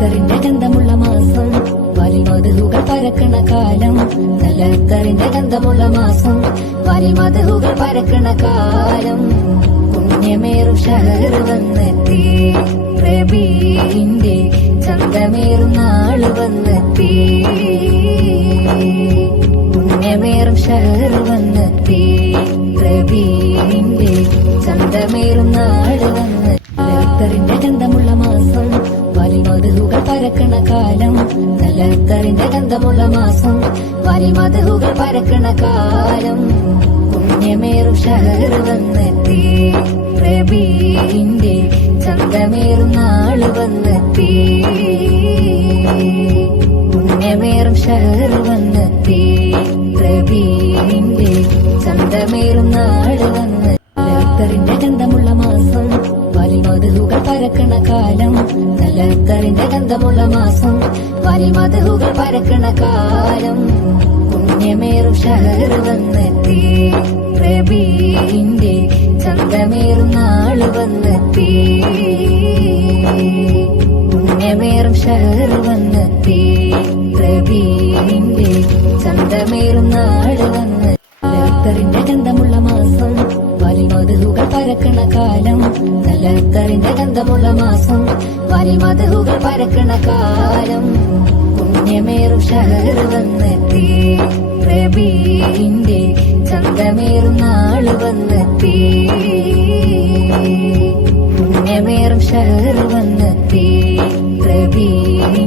അത്തറിന്റെ ഗന്ധമുള്ള മാസം വലിമധുകൾ പരക്കണ കാലം. നല്ല അത്തറിന്റെ ഗന്ധമുള്ള മാസം വലിമധുകൾ പരക്കണ കാലം. പുണ്യമേറും ഷഹർ വന്നെത്തി, റബീഇന്റെ ചന്തമേറും നാള് വന്നെത്തി. പുണ്യമേറും ഷഹർ വന്നെത്തി, റബീഇന്റെ ചന്തമേറും നാള് വന്നെത്തി. അത്തറിന്റെ ഗന്ധമുള്ള മാസം വലിമധുകൾ പരക്കണ കാലം. നല്ല അത്തറിന്റെ ഗന്ധമുള്ള മാസം വലിമധുകൾ പരക്കണ കാലം. പുണ്യമേറും ഷഹർ വന്നെത്തി, റബീഇന്റെ ചന്തമേറും നാള് വന്നെത്തി. പുണ്യമേറും ഷഹർ വന്നെത്തി, റബീഇന്റെ ചന്തമേറും നാള് വന്നെത്തി. അത്തറിന്റെ ഗന്ധമുള്ള മാസം വലിമധുകൾ പരക്കണ കാലം. നല്ല അത്തറിന്റെ ഗന്ധമുള്ള മാസം വലിമധുകൾ പരക്കണ കാലം. പുണ്യമേറും ഷഹർ വന്നെത്തി, റബീഇന്റെ ചന്തമേറും നാള് വന്നെത്തി. പുണ്യമേറും ഷഹർ വന്നെത്തി, റബീഇന്റെ ചന്തമേറും നാള് വന്നെത്തി. അത്തറിന്റെ ഗന്ധമുള്ള മാസം വലിമധുകൾ പരക്കണ കാലം. നല്ല അത്തറിന്റെ ഗന്ധമുള്ള മാസം വലിമധുകൾ പരക്കണ കാലം. പുണ്യമേറും ഷഹർ വന്നെത്തി, റബീഇന്റെ ചന്തമേറും നാള് വന്നെത്തി. പുണ്യമേറും ഷഹർ വന്നെത്തി, റബീഇന്റെ